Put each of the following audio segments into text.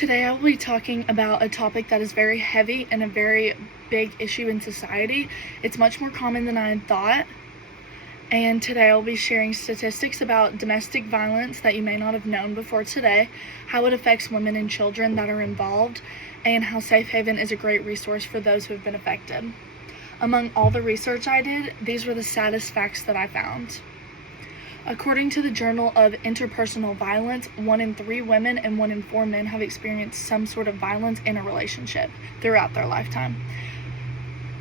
Today I will be talking about a topic that is very heavy and a very big issue in society. It's much more common than I had thought. And today I'll be sharing statistics about domestic violence that you may not have known before today, how it affects women and children that are involved, and how Safe Haven is a great resource for those who have been affected. Among all the research I did, these were the saddest facts that I found. According to the Journal of Interpersonal Violence, 1 in 3 women and 1 in 4 men have experienced some sort of violence in a relationship throughout their lifetime.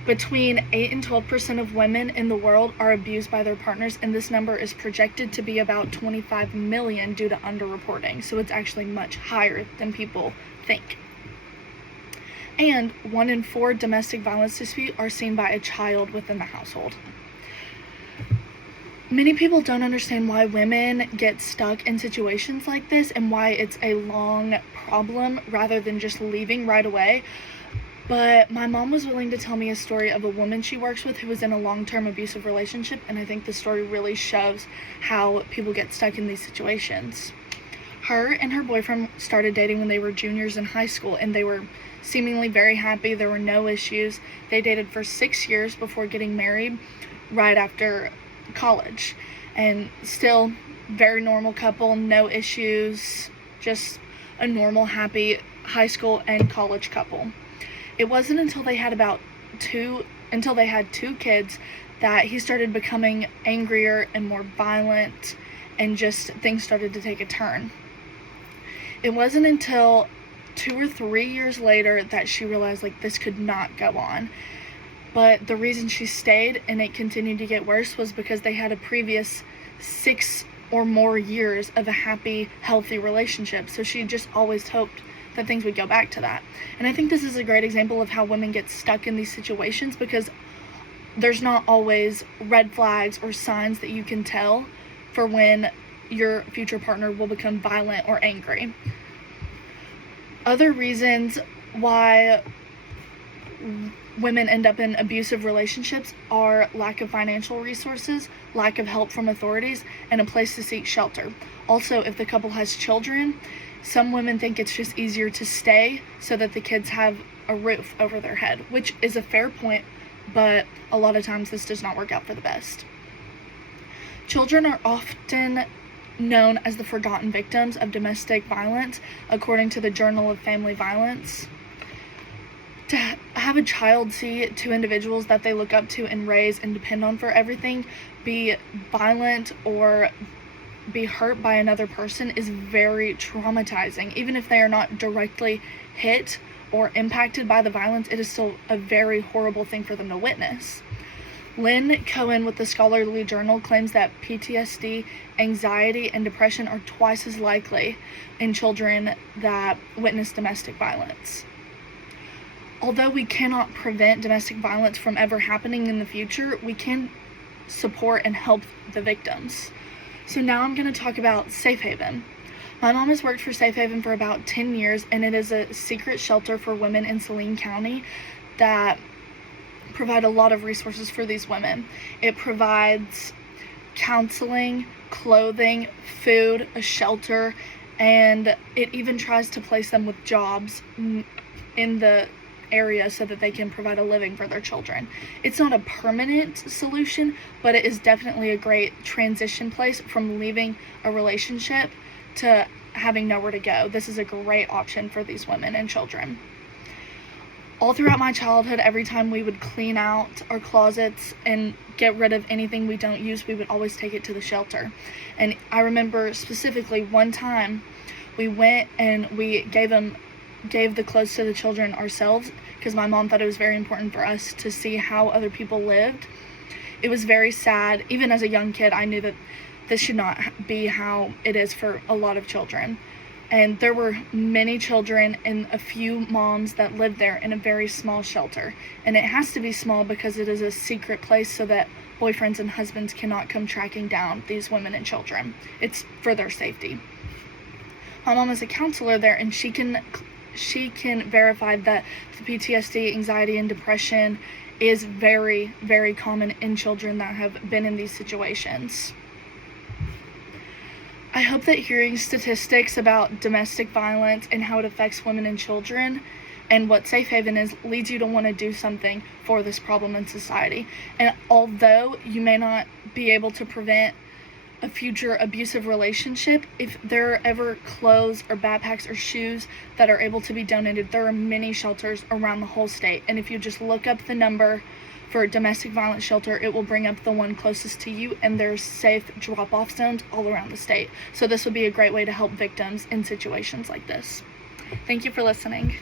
Between 8 and 12% of women in the world are abused by their partners, and this number is projected to be about 25 million due to underreporting, so it's actually much higher than people think. And 1 in 4 domestic violence disputes are seen by a child within the household. Many people don't understand why women get stuck in situations like this and why it's a long problem rather than just leaving right away. But my mom was willing to tell me a story of a woman she works with who was in a long-term abusive relationship, and I think the story really shows how people get stuck in these situations. Her and her boyfriend started dating when they were juniors in high school, and they were seemingly very happy. There were no issues. They dated for 6 years before getting married right after college, and still very normal couple, no issues, just a normal happy high school and college couple. It wasn't until they had two kids that he started becoming angrier and more violent, and just things started to take a turn. It wasn't until 2 or 3 years later that she realized this could not go on. But the reason she stayed and it continued to get worse was because they had a previous 6 or more years of a happy, healthy relationship. So she just always hoped that things would go back to that. And I think this is a great example of how women get stuck in these situations, because there's not always red flags or signs that you can tell for when your future partner will become violent or angry. Other reasons why women end up in abusive relationships are lack of financial resources, lack of help from authorities, and a place to seek shelter. Also, if the couple has children, some women think it's just easier to stay so that the kids have a roof over their head, which is a fair point, but a lot of times this does not work out for the best. Children are often known as the forgotten victims of domestic violence, according to the Journal of Family Violence. To have a child see 2 individuals that they look up to and raise and depend on for everything be violent or be hurt by another person is very traumatizing. Even if they are not directly hit or impacted by the violence, it is still a very horrible thing for them to witness. Lynn Cohen with the Scholarly Journal claims that PTSD, anxiety, and depression are twice as likely in children that witness domestic violence. Although we cannot prevent domestic violence from ever happening in the future, we can support and help the victims. So now I'm going to talk about Safe Haven. My mom has worked for Safe Haven for about 10 years, and it is a secret shelter for women in Saline County that provide a lot of resources for these women. It provides counseling, clothing, food, a shelter, and it even tries to place them with jobs in the area so that they can provide a living for their children. It's not a permanent solution, but it is definitely a great transition place from leaving a relationship to having nowhere to go. This is a great option for these women and children. All throughout my childhood, every time we would clean out our closets and get rid of anything we don't use, we would always take it to the shelter. And I remember specifically one time we went and we gave the clothes to the children ourselves, because my mom thought it was very important for us to see how other people lived. It was very sad. Even as a young kid, I knew that this should not be how it is for a lot of children. And there were many children and a few moms that lived there in a very small shelter. And it has to be small because it is a secret place so that boyfriends and husbands cannot come tracking down these women and children. It's for their safety. My mom is a counselor there, and she can verify that the PTSD, anxiety, and depression is very, very common in children that have been in these situations. I hope that hearing statistics about domestic violence and how it affects women and children and what Safe Haven is leads you to want to do something for this problem in society. And although you may not be able to prevent a future abusive relationship, if there are ever clothes or backpacks or shoes that are able to be donated, there are many shelters around the whole state. And if you just look up the number for a domestic violence shelter, it will bring up the one closest to you, and there's safe drop-off zones all around the state. So this would be a great way to help victims in situations like this. Thank you for listening.